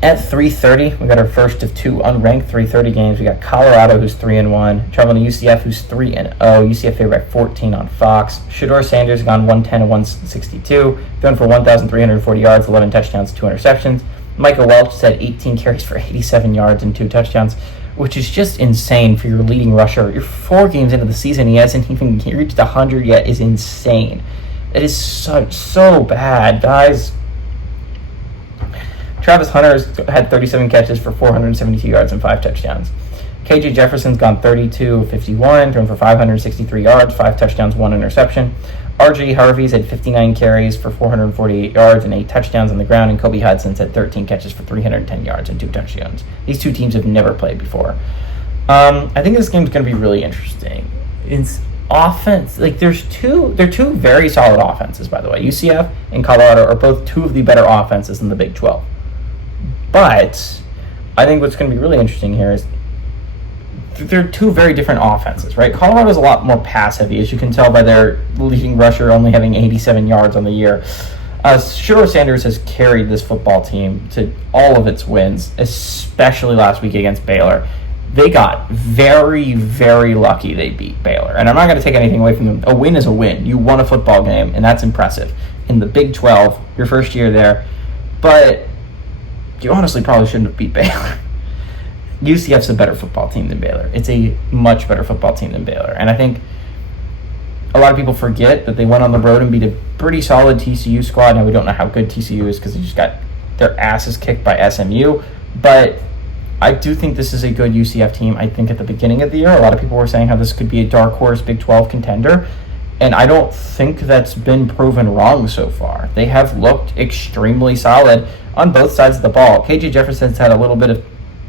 At 3:30, we got our first of two unranked 3:30 games. We got Colorado, who's 3-1, traveling to UCF, who's 3-0. UCF favored by 14 on Fox. Shedeur Sanders gone 110 and 162, thrown for 1,340 yards, 11 touchdowns, 2 interceptions. Michael Welch had 18 carries for 87 yards and 2 touchdowns, which is just insane for your leading rusher. You're 4 games into the season, he hasn't even reached 100 yet. Is insane. It is so bad, guys. Travis Hunter had 37 catches for 472 yards and 5 touchdowns. KJ Jefferson's gone 32-51, thrown for 563 yards, 5 touchdowns, 1 interception. RJ Harvey's had 59 carries for 448 yards and 8 touchdowns on the ground, and Kobe Hudson's had 13 catches for 310 yards and 2 touchdowns. These two teams have never played before. I think this game's going to be really interesting. It's offense, they're two very solid offenses, by the way. UCF and Colorado are both 2 of the better offenses in the Big 12. But I think what's going to be really interesting here is they're 2 very different offenses, right? Colorado's a lot more pass heavy, as you can tell by their leading rusher only having 87 yards on the year. Shedeur Sanders has carried this football team to all of its wins, especially last week against Baylor. They got very, very lucky they beat Baylor. And I'm not going to take anything away from them. A win is a win. You won a football game, and that's impressive. In the Big 12, your first year there. But you honestly probably shouldn't have beat Baylor. UCF's a better football team than Baylor. It's a much better football team than Baylor. And I think a lot of people forget that they went on the road and beat a pretty solid TCU squad. Now, we don't know how good TCU is because they just got their asses kicked by SMU. But I do think this is a good UCF team. I think at the beginning of the year, a lot of people were saying how this could be a dark horse Big 12 contender. And I don't think that's been proven wrong so far. They have looked extremely solid on both sides of the ball. KJ Jefferson's had a little bit of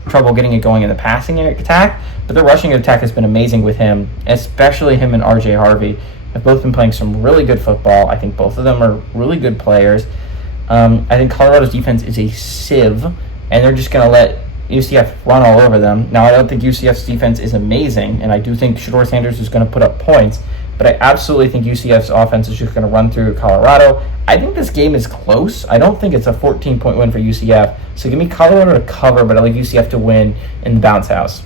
trouble getting it going in the passing attack, but the rushing attack has been amazing with him, especially him and RJ Harvey. Have both been playing some really good football. I think both of them are really good players. I think Colorado's defense is a sieve, and they're just going to let UCF run all over them. Now, I don't think UCF's defense is amazing, and I do think Shedeur Sanders is going to put up points, but I absolutely think UCF's offense is just going to run through Colorado. I think this game is close. I don't think it's a 14-point win for UCF. So give me Colorado to cover, but I like UCF to win in the bounce house.